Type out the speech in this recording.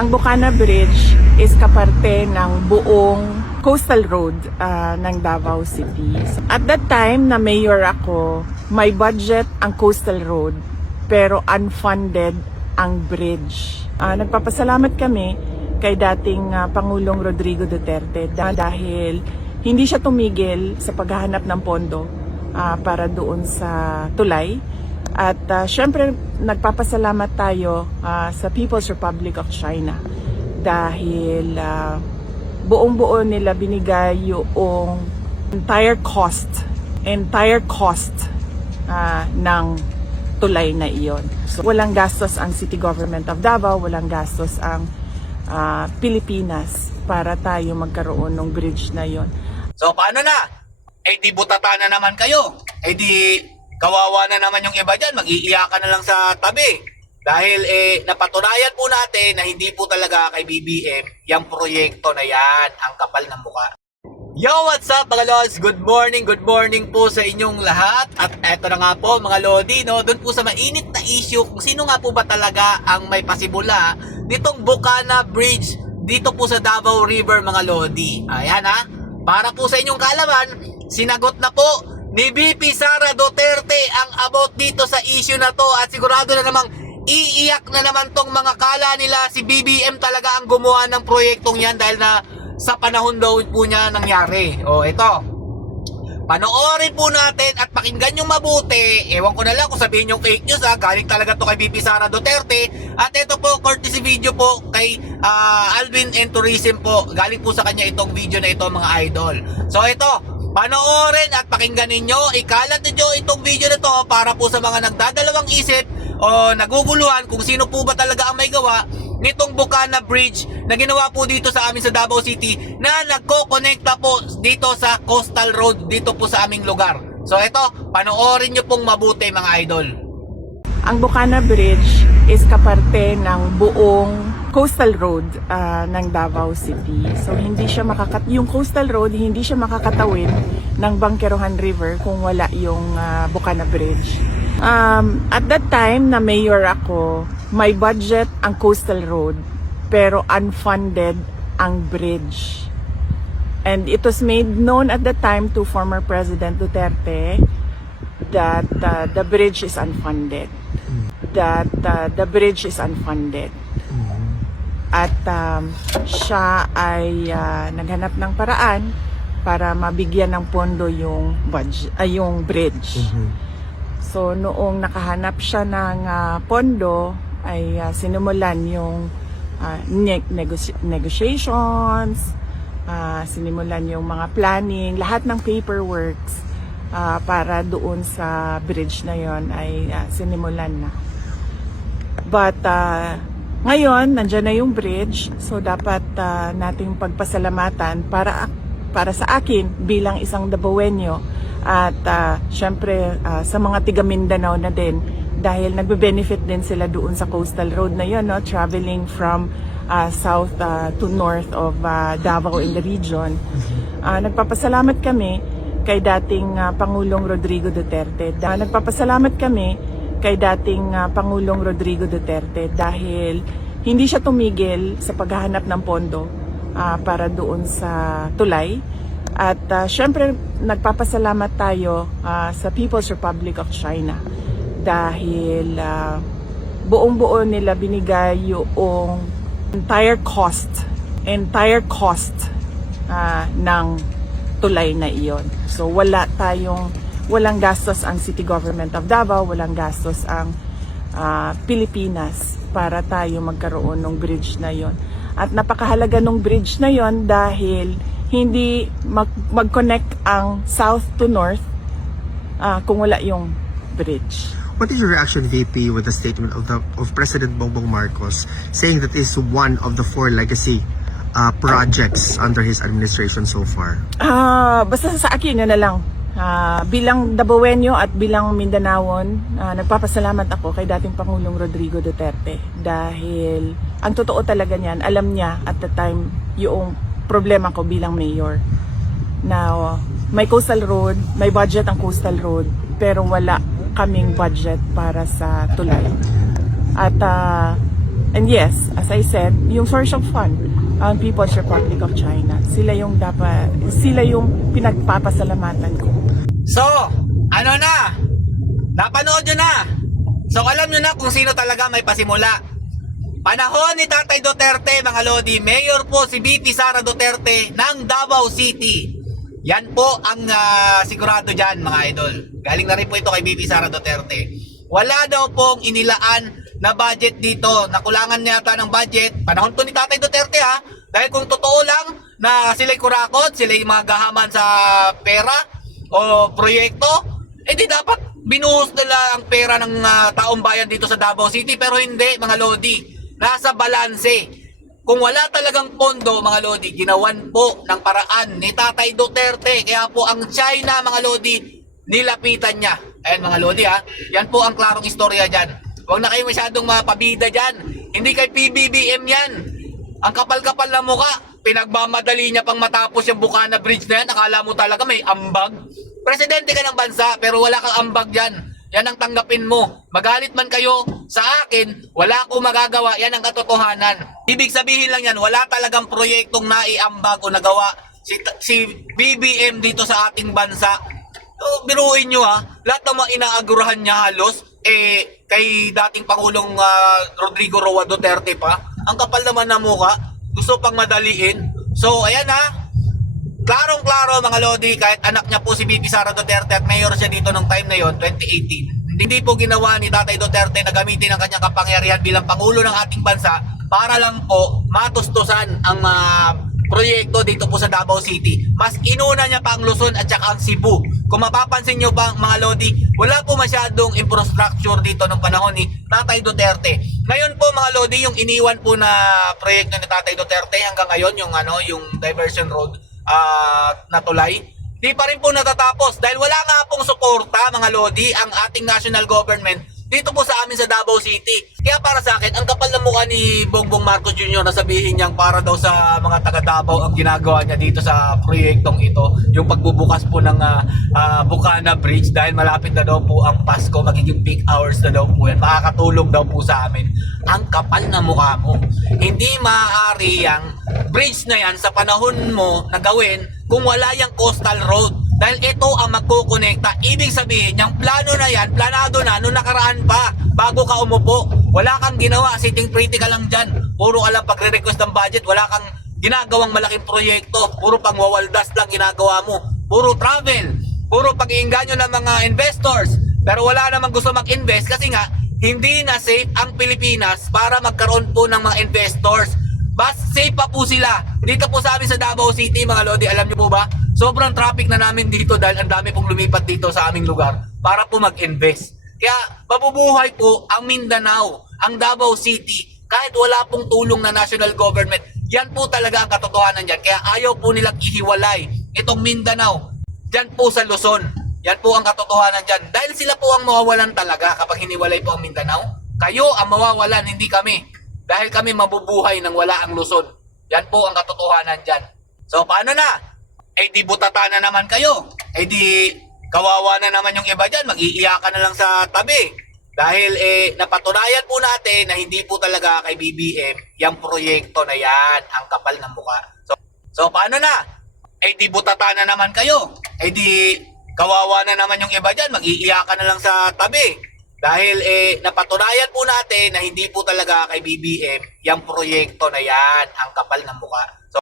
Ang Bocana Bridge is kaparte ng buong coastal road ng Davao City. At that time na mayor ako, may budget ang coastal road pero unfunded ang bridge. Nagpapasalamat kami kay dating Pangulong Rodrigo Duterte dahil hindi siya tumigil sa paghahanap ng pondo para doon sa tulay. At syempre nagpapasalamat tayo sa People's Republic of China dahil buong-buo nila binigay yung entire cost ng tulay na iyon. So walang gastos ang City Government of Davao, walang gastos ang Pilipinas para tayo magkaroon ng bridge na iyon. So paano na? Eh di butata na naman kayo. Eh di kawawa na naman yung iba dyan. Mag-iiyakan na lang sa tabi. Dahil napatunayan po natin na hindi po talaga kay BBM yung proyekto na yan. Ang kapal ng mukha. Yo, what's up mga Lods? Good morning po sa inyong lahat. At eto na nga po mga Lodi, no? Doon po sa mainit na issue kung sino nga po ba talaga ang may pasibula nitong Bocana Bridge dito po sa Davao River mga Lodi. Ayan ha. Para po sa inyong kaalaman, sinagot na po ni VP Sara Duterte ang about dito sa issue na to at sigurado na namang iiyak na naman tong mga kala nila si BBM talaga ang gumawa ng proyektong yan dahil na sa panahon daw po niya nangyari. O ito, panoorin po natin at pakinggan yung mabuti. Ewan ko na lang kung sabihin yung fake news galing talaga to kay VP Sara Duterte. At ito po, courtesy video po kay Alvin and Tourism po. Galing po sa kanya itong video na ito mga idol. So ito, panoorin at pakinggan ninyo, ikalat ninyo itong video na to para po sa mga nagdadalawang isip o naguguluhan kung sino po ba talaga ang may gawa nitong Bocana Bridge na ginawa po dito sa amin sa Davao City na nagko-connecta po dito sa coastal road dito po sa aming lugar. So ito, panoorin nyo pong mabuti mga idol. Ang Bocana Bridge is kaparte ng buong coastal road ng Davao City. So hindi siya yung coastal road hindi siya makakatawid ng Bangkerohan River kung wala yung Bocana Bridge. At that time na mayor ako, may budget ang coastal road pero unfunded ang bridge. And it was made known at the time to former President Duterte that the bridge is unfunded. The bridge is unfunded. At siya ay naghanap ng paraan para mabigyan ng pondo yung bridge. So noong nakahanap siya ng pondo ay sinimulan yung negotiations, sinimulan yung mga planning, lahat ng paperworks para doon sa bridge na yon ay sinimulan na. But ngayon, nandiyan na yung bridge, so dapat nating pagpasalamatan para sa akin bilang isang Davaoenyo at syempre sa mga tiga Mindanao na din dahil nagbe-benefit din sila doon sa coastal road na yun, no? Traveling from south to north of Davao in the region. Nagpapasalamat kami kay dating Pangulong Rodrigo Duterte. Nagpapasalamat kami kay dating Pangulong Rodrigo Duterte dahil hindi siya tumigil sa paghahanap ng pondo para doon sa tulay. At syempre nagpapasalamat tayo sa People's Republic of China dahil buong-buo nila binigay yung entire cost ng tulay na iyon. So walang gastos ang City Government of Davao, walang gastos ang Pilipinas para tayo magkaroon ng bridge na yon. At napakahalaga ng bridge na yon dahil hindi mag-connect ang south to north kung wala yung bridge. What is your reaction, VP, with the statement of President Bongbong Marcos saying that this is one of the 4 legacy projects under his administration so far? Basta sa akin, yun na lang. Bilang Davaoenyo at bilang Mindanaon, nagpapasalamat ako kay dating Pangulong Rodrigo Duterte dahil ang totoo talaga niyan, alam niya at the time yung problema ko bilang mayor. Now, may coastal road, may budget ang coastal road, pero wala kaming budget para sa tulay. At And yes, as I said, yung source of fund, People's Republic of China. Sila yung pinagpapasalamatan ko. So, ano na? Napanood nyo na. So, alam nyo na kung sino talaga may pasimula. Panahon ni Tatay Duterte, mga Lodi, Mayor po si BP Sara Duterte ng Davao City. Yan po ang sigurado dyan, mga idol. Galing na rin po ito kay BP Sara Duterte. Wala daw pong inilaan na budget dito. Nakulangan yata ng budget. Panahon to ni Tatay Duterte, ha. Dahil kung totoo lang na sila'y kurakot, sila'y mga gahaman sa pera o proyekto, di dapat binuhos nila ang pera ng taong bayan dito sa Davao City. Pero hindi, mga Lodi. Nasa balanse. Kung wala talagang pondo, mga Lodi, ginawan po ng paraan ni Tatay Duterte. Kaya po ang China, mga Lodi, nilapitan niya. Ayan, mga Lodi, ha. Yan po ang klarong istorya dyan. Huwag na kayo masyadong mapabida dyan. Hindi kay PBBM yan. Ang kapal-kapal na mukha. Pinagmamadali niya pang matapos yung Bukana Bridge na yan. Akala mo talaga may ambag. Presidente ka ng bansa, pero wala kang ambag dyan. Yan ang tanggapin mo. Magalit man kayo sa akin, wala akong magagawa. Yan ang katotohanan. Ibig sabihin lang yan, wala talagang proyektong naiambag o nagawa si BBM dito sa ating bansa. So, biruin nyo, ha, lahat ng mga inaagurahan niya halos, kay dating Pangulong Rodrigo Roa Duterte pa, ang kapal naman na mukha, gusto pang madaliin. So, ayan, ha. Klarong-klaro, mga Lodi, kahit anak niya po si BP Sara Duterte at mayor siya dito nung time na yon, 2018. Hindi po ginawa ni Tatay Duterte na gamitin ang kanyang kapangyarihan bilang Pangulo ng ating bansa para lang po matustusan ang proyekto dito po sa Davao City. Mas inuna niya pa ang Luzon at saka ang Cebu. Kung mapapansin nyo pa, mga Lodi, wala po masyadong infrastructure dito nung panahon ni Tatay Duterte. Ngayon po, mga Lodi, yung iniwan po na proyekto ni Tatay Duterte hanggang ngayon, yung diversion road, na tulay, di pa rin po natatapos dahil wala nga pong suporta, mga Lodi, ang ating national government dito po sa amin sa Davao City. Kaya para sa akin, ang kapal na mukha ni Bongbong Marcos Jr. na sabihin niyang para daw sa mga taga Davao ang ginagawa niya dito sa proyektong ito, yung pagbubukas po ng Bukana Bridge dahil malapit na daw po ang Pasko, magiging peak hours na daw po yan, makakatulong daw po sa amin. Ang kapal na mukha mo. Hindi maaari yung bridge na yan sa panahon mo na gawin kung wala yung coastal road. Dahil ito ang magkukonekta. Ibig sabihin, yung plano na yan, planado na nung nakaraan pa bago ka umupo. Wala kang ginawa, sitting pretty ka lang dyan. Puro ka lang pagre-request ng budget, wala kang ginagawang malaking proyekto. Puro pangwawaldas lang ginagawa mo. Puro travel, puro pag-iinganyo ng mga investors. Pero wala namang gusto mag-invest kasi nga, hindi na safe ang Pilipinas para magkaroon po ng mga investors. Bas, safe pa po sila. Dito po sa amin sa Davao City, mga Lodi, alam niyo po ba? Sobrang traffic na namin dito dahil ang dami pong lumipat dito sa aming lugar para po mag-invest. Kaya mabubuhay po ang Mindanao, ang Davao City, kahit wala pong tulong na national government. Yan po talaga ang katotohanan dyan. Kaya ayaw po nilang ihiwalay itong Mindanao dyan po sa Luzon. Yan po ang katotohanan dyan. Dahil sila po ang mawawalan talaga kapag hiniwalay po ang Mindanao. Kayo ang mawawalan, hindi kami. Dahil kami mabubuhay nang wala ang Luzon. Yan po ang katotohanan dyan. So paano na? Di butata na naman kayo. Di kawawa na naman yung iba dyan. Mag-iiyakan na lang sa tabi. Dahil napatunayan po natin na hindi po talaga kay BBM yung proyekto na yan. Ang kapal ng mukha. So paano na? Di butata na naman kayo. Di kawawa na naman yung iba dyan. Mag-iiyakan na lang sa tabi. Dahil napatunayan po natin na hindi po talaga kay BBM yung proyekto na yan. Ang kapal ng